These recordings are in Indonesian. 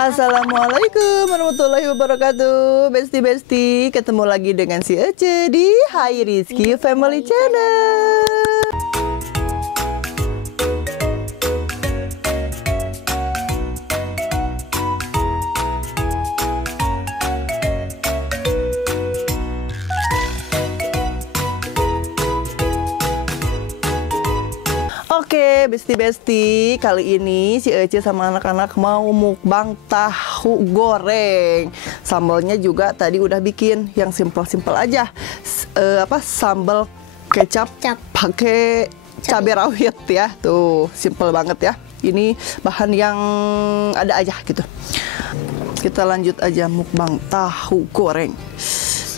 Assalamualaikum warahmatullahi wabarakatuh, besti-besti. Ketemu lagi dengan si Ece di Hai Rizky Family Channel. Oke, besti-besti, kali ini si Ece sama anak-anak mau mukbang tahu goreng. Sambalnya juga tadi udah bikin yang simpel-simpel aja. Sambal kecap pakai cabai rawit ya. Tuh, simpel banget ya. Ini bahan yang ada aja gitu. Kita lanjut aja mukbang tahu goreng.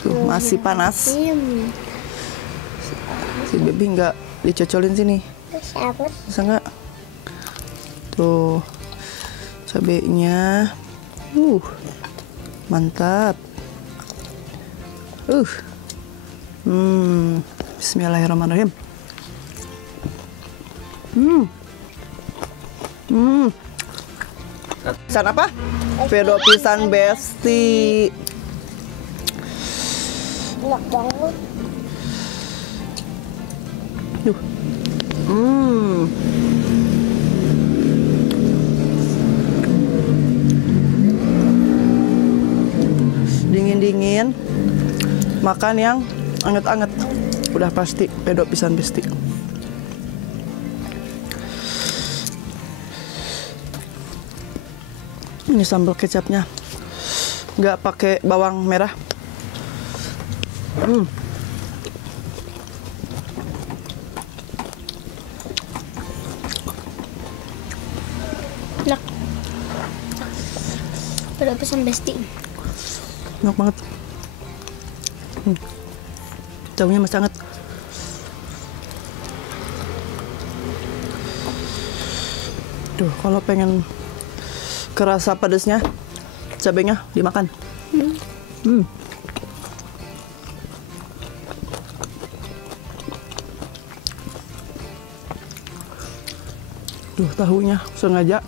Tuh, masih panas. Si baby nggak dicocolin sini. Bisa nggak? Tuh cabenya, mantap. Bismillahirrahmanirrahim. Pisan apa? Pedo pisan besti. Enak banget. Dingin-dingin, makan yang anget-anget, udah pasti pedo pisan besti. Ini sambal kecapnya nggak pakai bawang merah. Enak. Pedo pisan besti. Enak banget. Daunnya masih hangat. Tuh, kalau pengen kerasa pedasnya, cabenya dimakan. Tuh, tahunya sengaja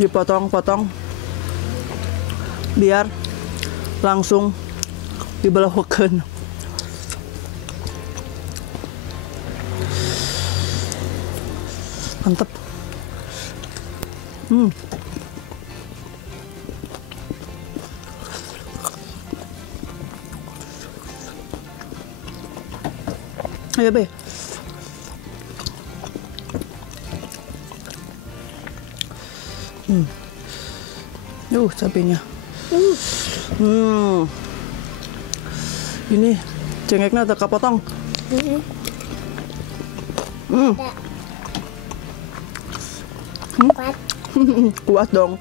dipotong-potong biar langsung dibelahkan. Mantep. Ayo be. Cabenya. Ini cengeknya udah kepotong. Kuat. Kuat dong.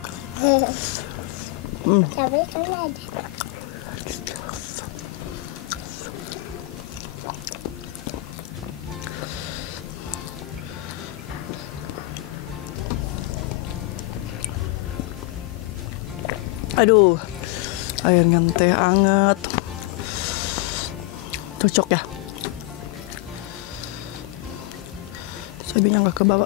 Cabai kan ada. Aduh, airnya teh anget, cocok ya. Cabenya nggak kebawa.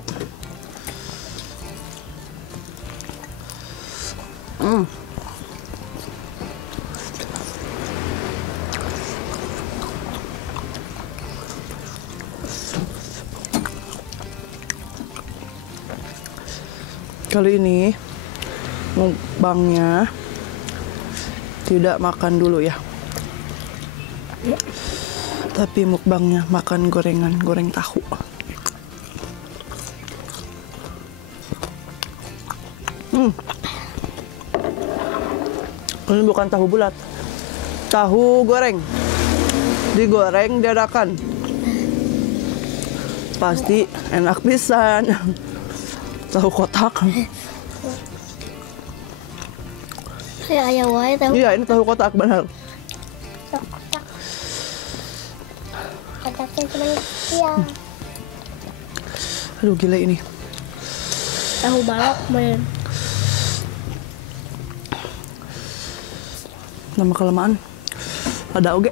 Kali ini mukbangnya tidak makan dulu ya. Tapi mukbangnya makan gorengan, goreng tahu. Ini bukan tahu bulat, tahu goreng. Digoreng dadakan. Pasti enak pisan. Tahu kotak. Kayak ayam wae tahu. Iya, ini tahu kotak benar. Kotak. Kotaknya cuma ya. Aduh gila ini. Tahu balok main. Lama kelamaan ada oge.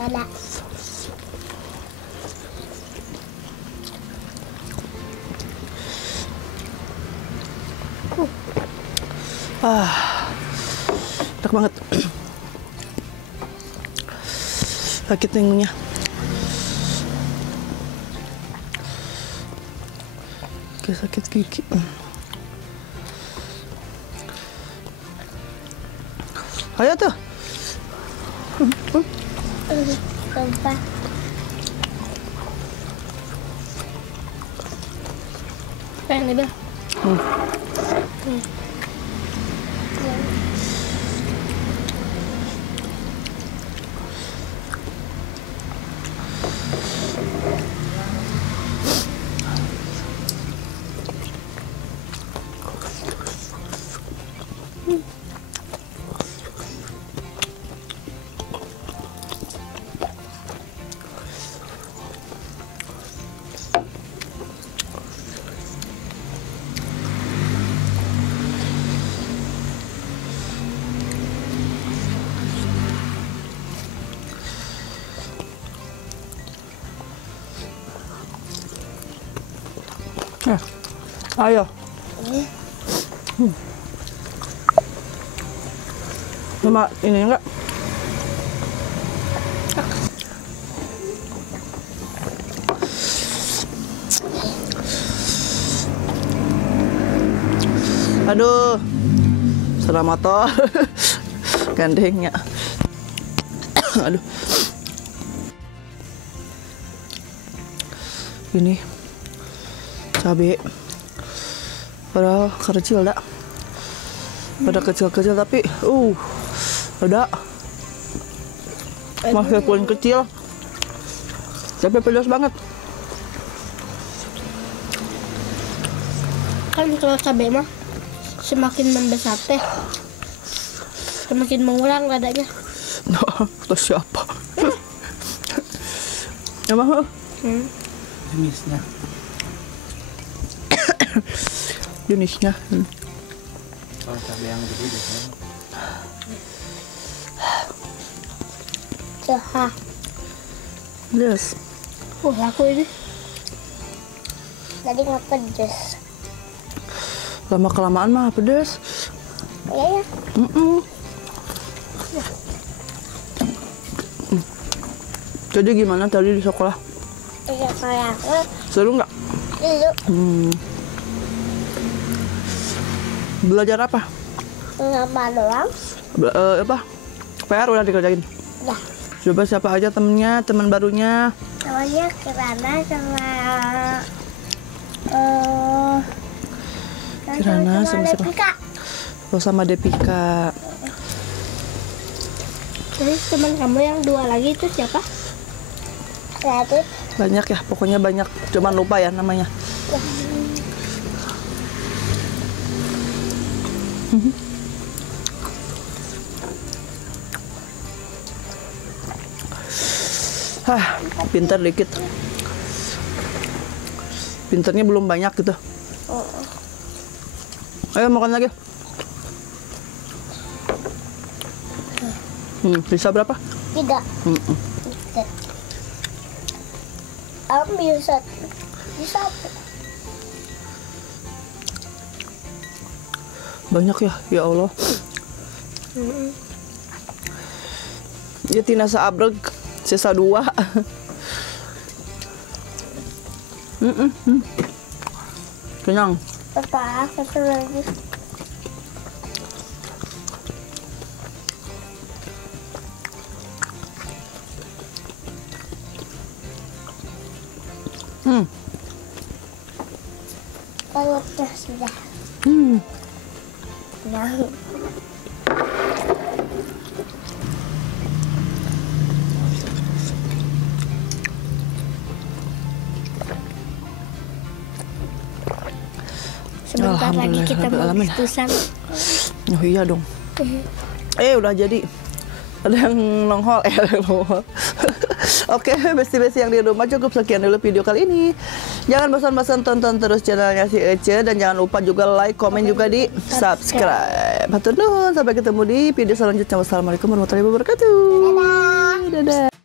Ada. Enak banget. Sakit tengunya. Kayak sakit gigi. Ayo tuh. Sumpah. Pengen nih, Bel. Ayo. Sama ini enggak? Aduh. Selamat toh. Gandengnya. Aduh. Ini cabai. Padahal kecil dah. Pada kecil-kecil tapi ada. Meskipun kecil tapi pedas banget. Kan kalau cabai mah semakin membesar teh semakin mengulang dadanya. Nah, terus siapa? Emang? Jenisnya. Jenisnya. Kalau cabai yang gede biasanya. Jahat. Yes. Aku ini. Tadi nggak pedes. Lama kelamaan mah pedes. Iya ya. Jadi gimana tadi di sekolah? Iya kayak. Seru nggak? Iya. Belajar apa? Ngapa doang? Apa? PR udah dikerjain? Udah. Coba siapa aja temennya, teman barunya? Namanya Kirana sama Kirana sama siapa? Depika. Oh, sama Depika. Terus teman kamu yang dua lagi itu siapa? Radit. Banyak ya, pokoknya banyak. Cuman lupa ya namanya. Pintar dikit. Pintarnya belum banyak gitu. Ayo makan lagi. Bisa berapa? 3. Ambil satu. Bisa. Banyak ya Allah. Ya tina saabreg sisa 2. Kenyang. Papa, satu lagi. Kalau sudah. Nah. Sebentar lagi kita mau keputusan. Oh iya dong. Udah jadi. Ada yang nongol. Oke, besti-besti yang di rumah, cukup sekian dulu video kali ini. Jangan bosan-bosan tonton terus channelnya si Ece, dan jangan lupa juga like, komen juga di subscribe. Hatur nuhun, sampai ketemu di video selanjutnya. Wassalamualaikum warahmatullahi wabarakatuh. Dadah.